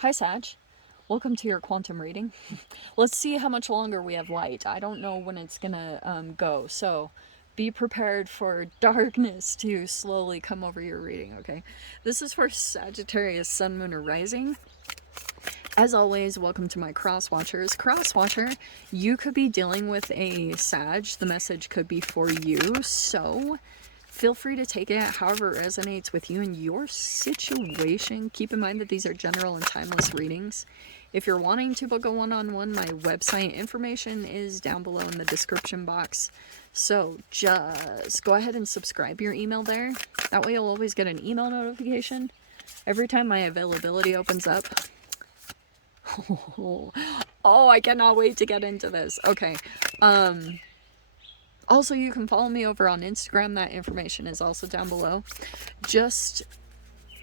Hi, Sag. Welcome to your quantum reading. Let's see how much longer we have light. I don't know when it's gonna go, so be prepared for darkness to slowly come over your reading, okay? This is for Sagittarius, Sun, Moon, or Rising. As always, welcome to my cross watchers. Cross watcher, you could be dealing with a Sag. The message could be for you, so feel free to take it however it resonates with you and your situation. Keep in mind that these are general and timeless readings. If you're wanting to book a one-on-one, my website information is down below in the description box. So just go ahead and subscribe your email there. That way you'll always get an email notification every time my availability opens up. Oh, I cannot wait to get into this. Okay. Also, you can follow me over on Instagram. That information is also down below. Just,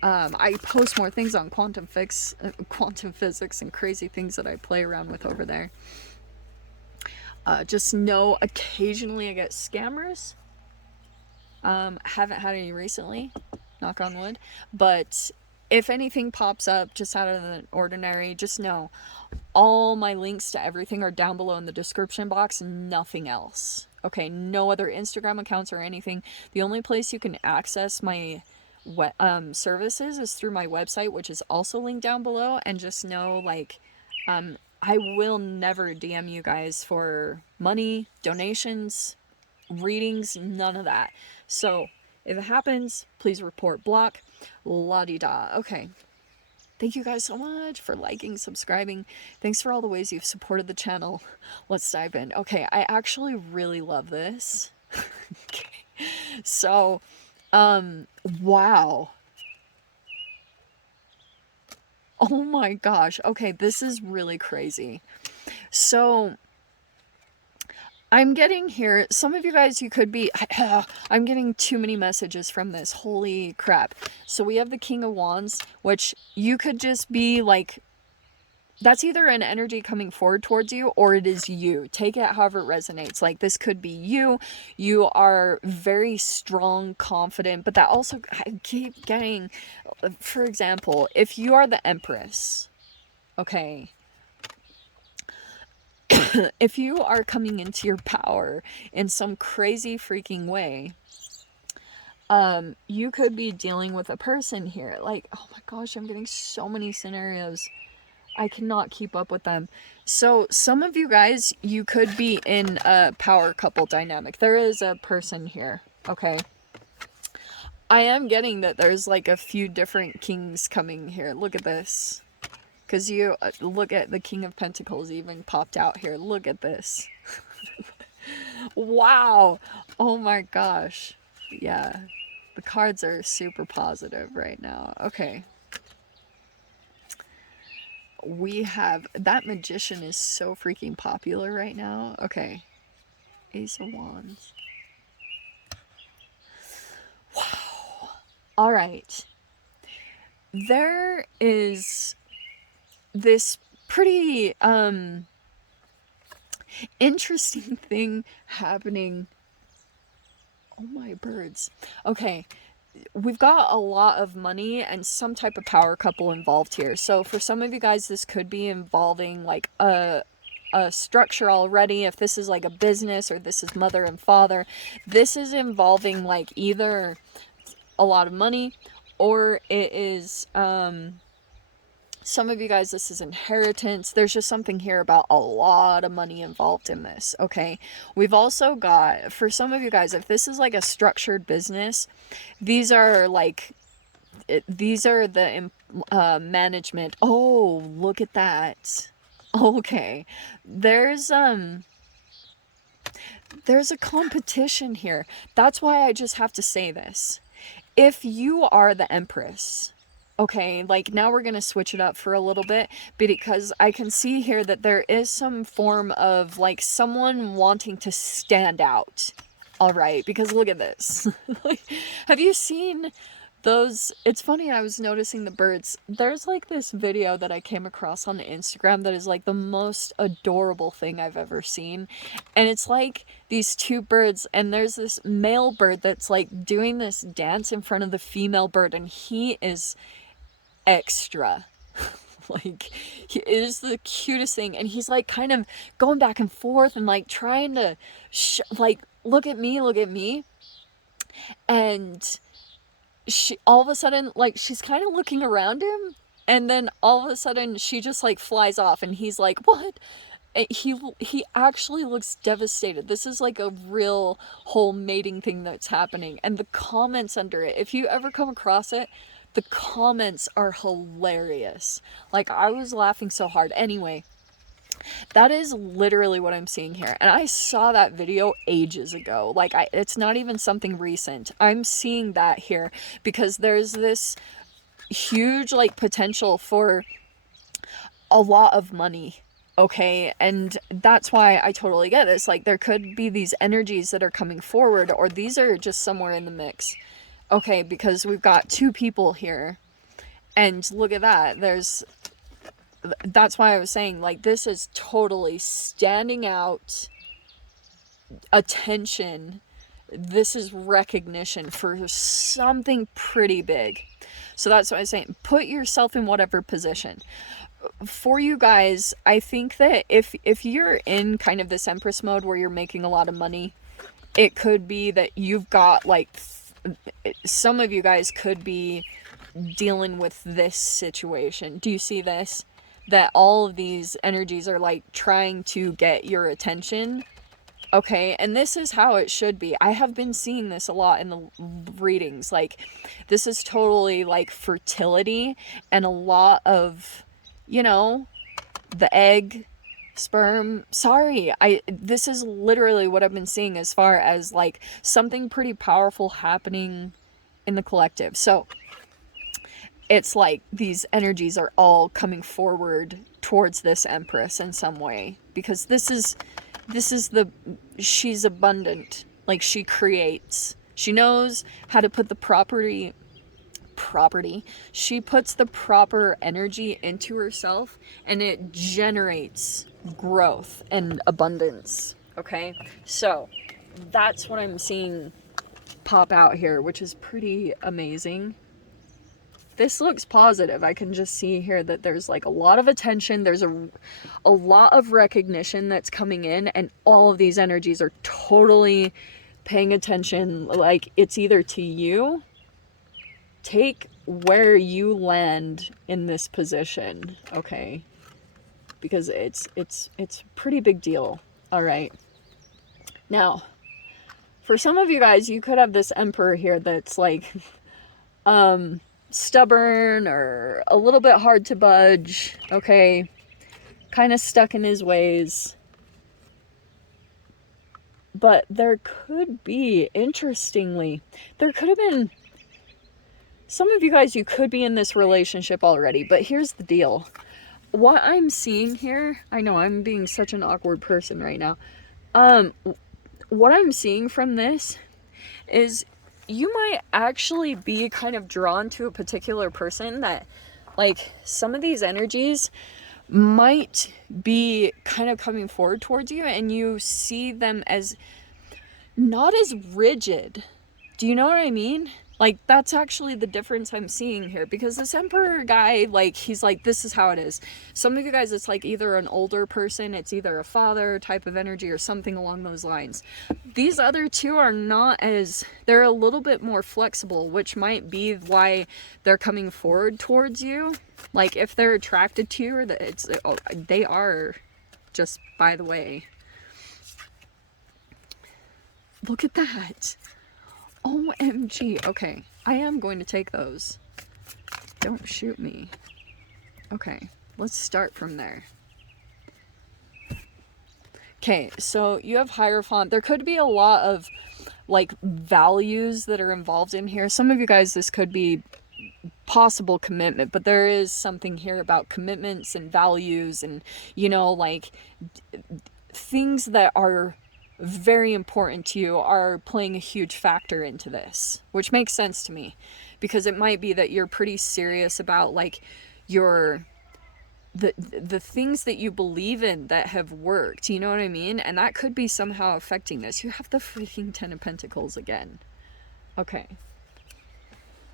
I post more things on quantum physics and crazy things that I play around with over there. Just know occasionally I get scammers. Haven't had any recently, knock on wood. But if anything pops up just out of the ordinary, just know all my links to everything are down below in the description box and nothing else. Okay, no other Instagram accounts or anything. The only place you can access my services is through my website, which is also linked down below. And just know, like, I will never DM you guys for money, donations, readings, none of that. So if it happens, please report block. La-di-da. Okay. Thank you guys so much for liking, subscribing. Thanks for all the ways you've supported the channel. Let's dive in. Okay, I actually really love this. Okay. So, wow. Oh my gosh. Okay, this is really crazy. So, I'm getting here, some of you guys, you could be, I'm getting too many messages from this, holy crap. So we have the King of Wands, which you could just be like, that's either an energy coming forward towards you or it is you. Take it however it resonates. Like, this could be you. You are very strong, confident, but that also, I keep getting, for example, if you are the Empress, okay, if you are coming into your power in some crazy freaking way, you could be dealing with a person here. Like, oh my gosh, I'm getting so many scenarios. I cannot keep up with them. So some of you guys, you could be in a power couple dynamic. There is a person here, okay? I am getting that there's like a few different kings coming here. Look at this. Because you look at the King of Pentacles even popped out here. Look at this. Wow. Oh my gosh. Yeah. The cards are super positive right now. Okay. We have, that Magician is so freaking popular right now. Okay. Ace of Wands. Wow. All right. There is this pretty interesting thing happening. Oh my birds. Okay, we've got a lot of money and some type of power couple involved here. So for some of you guys, this could be involving like a structure already. If this is like a business or this is mother and father, this is involving like either a lot of money or it is some of you guys, this is inheritance. There's just something here about a lot of money involved in this, okay? We've also got, for some of you guys, if this is like a structured business, these are like, these are the management. Oh, look at that. Okay. There's a competition here. That's why I just have to say this. If you are the Empress, okay, like now we're going to switch it up for a little bit because I can see here that there is some form of like someone wanting to stand out. All right, because look at this. Like, have you seen those? It's funny, I was noticing the birds. There's like this video that I came across on Instagram that is like the most adorable thing I've ever seen. And it's like these two birds, and there's this male bird that's like doing this dance in front of the female bird, and he is extra. Like, it is the cutest thing. And he's like kind of going back and forth and like trying to like, look at me. And she, all of a sudden, like, she's kind of looking around him, and then all of a sudden she just like flies off, and he's like, what? And he actually looks devastated. This is like a real whole mating thing that's happening. And the comments under it, if you ever come across it, the comments are hilarious. Like, I was laughing so hard. Anyway, that is literally what I'm seeing here. And I saw that video ages ago. Like, it's not even something recent. I'm seeing that here because there's this huge, like, potential for a lot of money. Okay, and that's why I totally get this. Like, there could be these energies that are coming forward, or these are just somewhere in the mix. Okay, because we've got two people here. And look at that. That's why I was saying, like, this is totally standing out attention. This is recognition for something pretty big. So that's what I was saying. Put yourself in whatever position. For you guys, I think that if you're in kind of this Empress mode where you're making a lot of money, it could be that you've got, like, some of you guys could be dealing with this situation. Do you see this? That all of these energies are like trying to get your attention. Okay, and this is how it should be. I have been seeing this a lot in the readings. Like, this is totally like fertility and a lot of, you know, the egg, sperm. Sorry, this is literally what I've been seeing as far as like something pretty powerful happening in the collective. So it's like these energies are all coming forward towards this Empress in some way, because this is she's abundant. Like, she creates, she knows how to put the property, she puts the proper energy into herself, and it generates growth and abundance. Okay, so that's what I'm seeing pop out here, which is pretty amazing. This looks positive. I can just see here that there's like a lot of attention. There's a lot of recognition that's coming in, and all of these energies are totally paying attention. Like, it's either to you, take where you land in this position, okay? Because it's a pretty big deal. All right. Now, for some of you guys, you could have this Emperor here that's like, stubborn or a little bit hard to budge, okay? Kind of stuck in his ways. But there could be, interestingly, there could have been, some of you guys, you could be in this relationship already, but here's the deal. What I'm seeing here, I know I'm being such an awkward person right now. What I'm seeing from this is you might actually be kind of drawn to a particular person that, like, some of these energies might be kind of coming forward towards you, and you see them as not as rigid. Do you know what I mean? Like, that's actually the difference I'm seeing here, because this Emperor guy, like, he's like, this is how it is. Some of you guys, it's like either an older person, it's either a father type of energy or something along those lines. These other two are not as, they're a little bit more flexible, which might be why they're coming forward towards you. Like, if they're attracted to you, or that it's, they are, just by the way. Look at that. OMG. Okay, I am going to take those. Don't shoot me. Okay, let's start from there. Okay, so you have Hierophant. There could be a lot of, like, values that are involved in here. Some of you guys, this could be possible commitment, but there is something here about commitments and values and, you know, like, things that are very important to you are playing a huge factor into this, which makes sense to me, because it might be that you're pretty serious about, like, your the things that you believe in that have worked, you know what I mean? And that could be somehow affecting this. You have the freaking Ten of Pentacles again. Okay.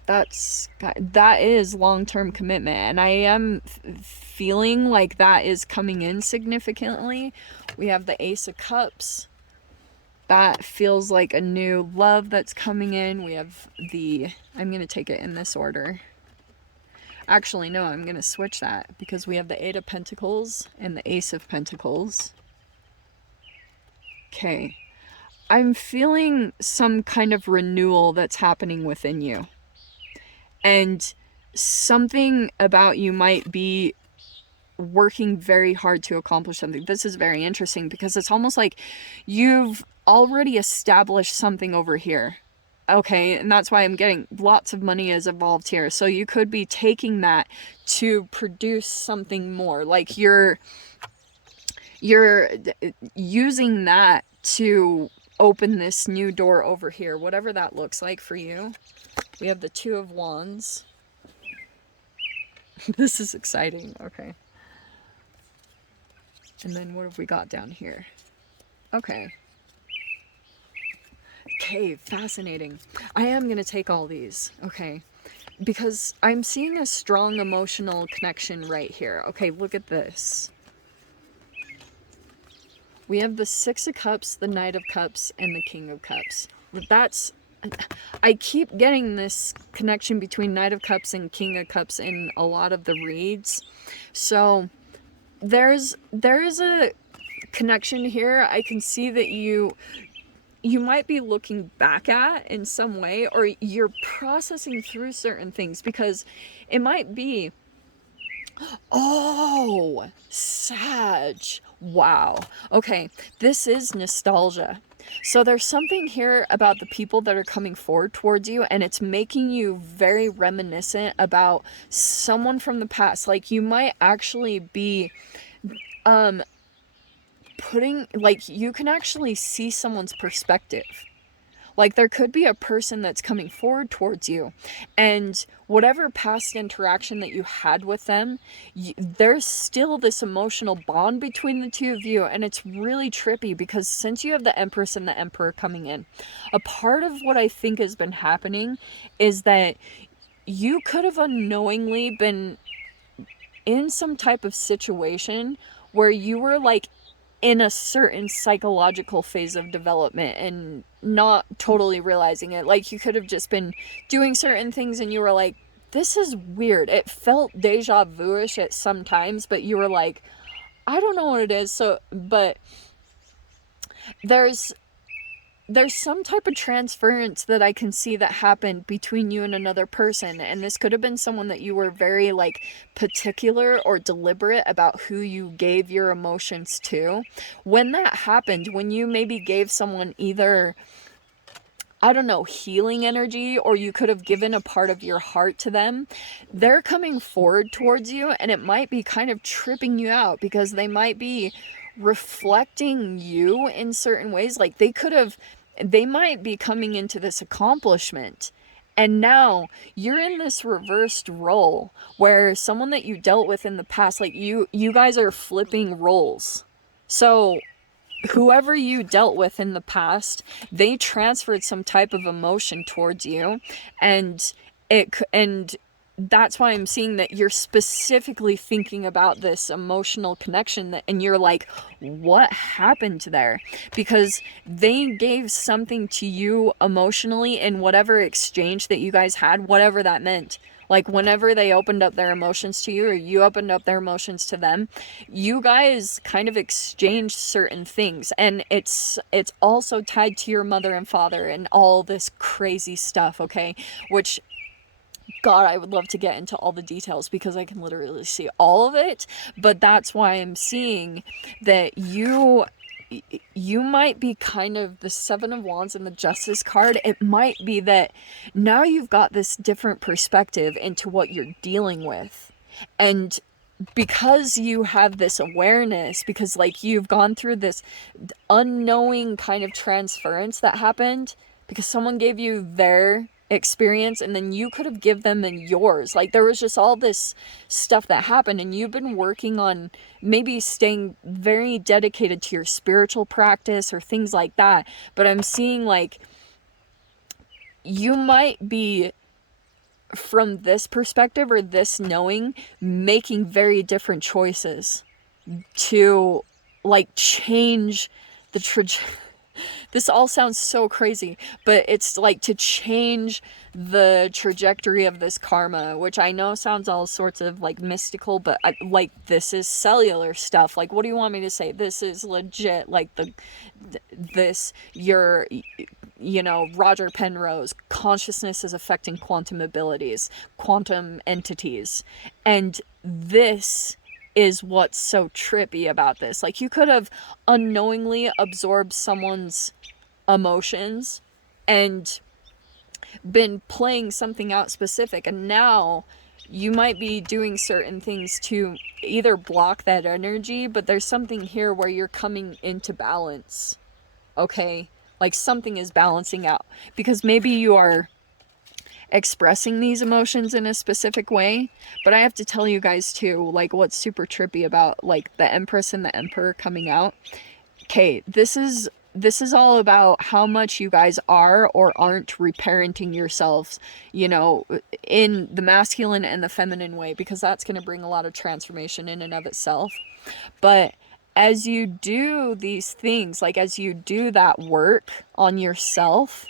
that is long-term commitment, and I am feeling like that is coming in significantly. We have the Ace of Cups. That feels like a new love that's coming in. We have I'm going to take it in this order. Actually, no, I'm going to switch that because we have the Eight of Pentacles and the Ace of Pentacles. Okay. I'm feeling some kind of renewal that's happening within you. And something about you might be working very hard to accomplish something. This is very interesting because it's almost like you've already established something over here. Okay, and that's why I'm getting lots of money is involved here. So you could be taking that to produce something more. Like you're using that to open this new door over here, whatever that looks like for you. We have the Two of Wands. This is exciting. Okay. And then what have we got down here? Okay. Okay, fascinating. I am going to take all these. Okay. Because I'm seeing a strong emotional connection right here. Okay, look at this. We have the Six of Cups, the Knight of Cups, and the King of Cups. I keep getting this connection between Knight of Cups and King of Cups in a lot of the reads. So there is a connection here. I can see that you might be looking back at in some way, or you're processing through certain things, because it might be, oh, Sag. Wow. Okay, this is nostalgia. So there's something here about the people that are coming forward towards you, and it's making you very reminiscent about someone from the past. Like you might actually be putting, like you can actually see someone's perspective. Like there could be a person that's coming forward towards you, and whatever past interaction that you had with them, there's still this emotional bond between the two of you. And it's really trippy because since you have the Empress and the Emperor coming in, a part of what I think has been happening is that you could have unknowingly been in some type of situation where you were like in a certain psychological phase of development and not totally realizing it. Like you could have just been doing certain things and you were like, this is weird. It felt deja vu-ish at some times, but you were like, I don't know what it is. So, but there's some type of transference that I can see that happened between you and another person. And this could have been someone that you were very like particular or deliberate about who you gave your emotions to. When that happened, when you maybe gave someone either, I don't know, healing energy, or you could have given a part of your heart to them, they're coming forward towards you, and it might be kind of tripping you out because they might be reflecting you in certain ways. Like they might be coming into this accomplishment, and now you're in this reversed role where someone that you dealt with in the past, like you guys are flipping roles. So whoever you dealt with in the past, they transferred some type of emotion towards you, and that's why I'm seeing that you're specifically thinking about this emotional connection, and you're like, what happened there? Because they gave something to you emotionally in whatever exchange that you guys had, whatever that meant. Like whenever they opened up their emotions to you, or you opened up their emotions to them, you guys kind of exchanged certain things. And it's also tied to your mother and father and all this crazy stuff, okay? Which, God, I would love to get into all the details because I can literally see all of it. But that's why I'm seeing that you might be kind of the Seven of Wands and the Justice card. It might be that now you've got this different perspective into what you're dealing with. And because you have this awareness, because like you've gone through this unknowing kind of transference that happened, because someone gave you their experience and then you could have given them in yours. Like there was just all this stuff that happened, and you've been working on maybe staying very dedicated to your spiritual practice or things like that. But I'm seeing like you might be from this perspective or this knowing, making very different choices to like change the this all sounds so crazy, but it's like to change the trajectory of this karma, which I know sounds all sorts of like mystical, but like this is cellular stuff. Like, what do you want me to say? This is legit. Like Roger Penrose, consciousness is affecting quantum abilities, quantum entities, and this is what's so trippy about this. Like, you could have unknowingly absorbed someone's emotions and been playing something out specific, and now you might be doing certain things to either block that energy, but there's something here where you're coming into balance, okay? Like, something is balancing out, because maybe you are expressing these emotions in a specific way. But I have to tell you guys too, like, what's super trippy about like the Empress and the Emperor coming out. Okay, this is all about how much you guys are or aren't reparenting yourselves, in the masculine and the feminine way, because that's going to bring a lot of transformation in and of itself. But as you do these things, like as you do that work on yourself,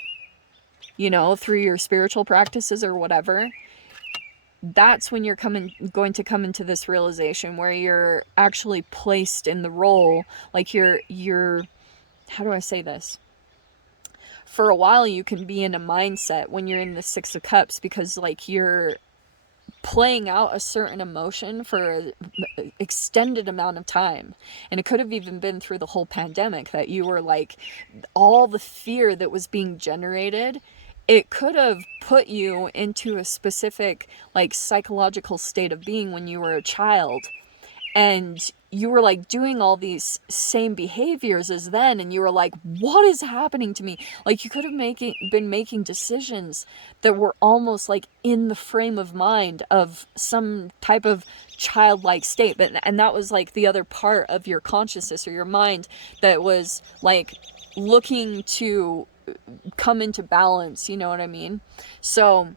through your spiritual practices or whatever, that's when you're going to come into this realization where you're actually placed in the role. Like you're how do I say this? For a while you can be in a mindset when you're in the Six of Cups, because like you're playing out a certain emotion for an extended amount of time. And it could have even been through the whole pandemic that you were like, all the fear that was being generated, it could have put you into a specific like psychological state of being when you were a child, and you were like doing all these same behaviors as then, and you were like, what is happening to me? Like, you could have been making decisions that were almost like in the frame of mind of some type of childlike state, and that was like the other part of your consciousness or your mind that was like looking to come into balance, you know what I mean? So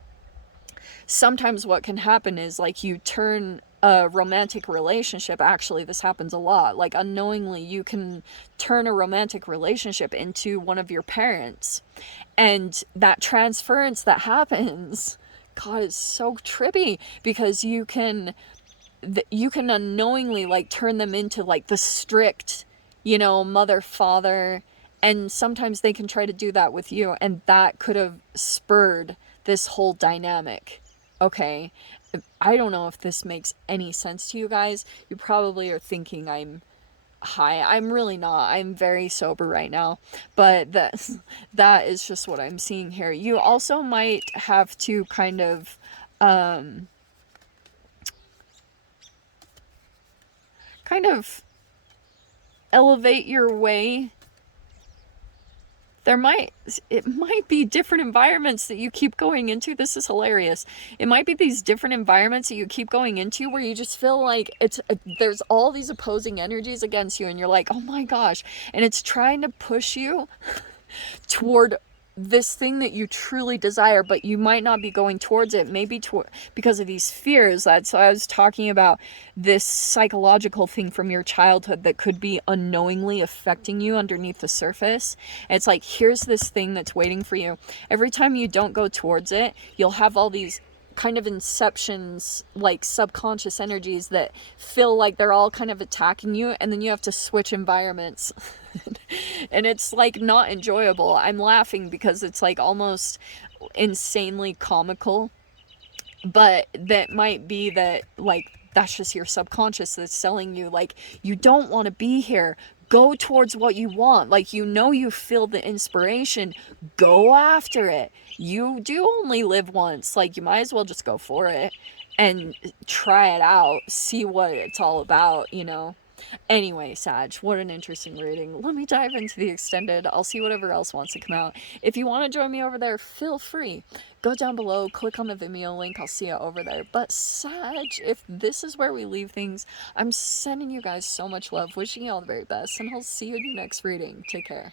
sometimes what can happen is like you turn a romantic relationship, actually this happens a lot, like unknowingly you can turn a romantic relationship into one of your parents, and that transference that happens, God, is so trippy, because you can unknowingly like turn them into like the strict, mother, father, and sometimes they can try to do that with you, and that could have spurred this whole dynamic. Okay, I don't know if this makes any sense to you guys. You probably are thinking I'm high. I'm really not. I'm very sober right now. But that is just what I'm seeing here. You also might have to kind of elevate your way. It might be different environments that you keep going into. This is hilarious. It might be these different environments that you keep going into where you just feel like there's all these opposing energies against you, and you're like, oh my gosh, and it's trying to push you toward this thing that you truly desire, but you might not be going towards it, maybe because of these fears. That's why I was talking about this psychological thing from your childhood that could be unknowingly affecting you underneath the surface. And it's like, here's this thing that's waiting for you. Every time you don't go towards it, you'll have all these kind of inceptions, like subconscious energies that feel like they're all kind of attacking you, and then you have to switch environments. And it's like not enjoyable. I'm laughing because it's like almost insanely comical, but that might be that like that's just your subconscious that's telling you like, you don't want to be here, go towards what you want. Like, you feel the inspiration, go after it. You do only live once, like you might as well just go for it and try it out, see what it's all about. Anyway, Sag, what an interesting reading. Let me dive into the extended. I'll see whatever else wants to come out. If you want to join me over there, feel free. Go down below, click on the Vimeo link. I'll see you over there. But Sag, if this is where we leave things, I'm sending you guys so much love, wishing you all the very best, and I'll see you in your next reading. Take care.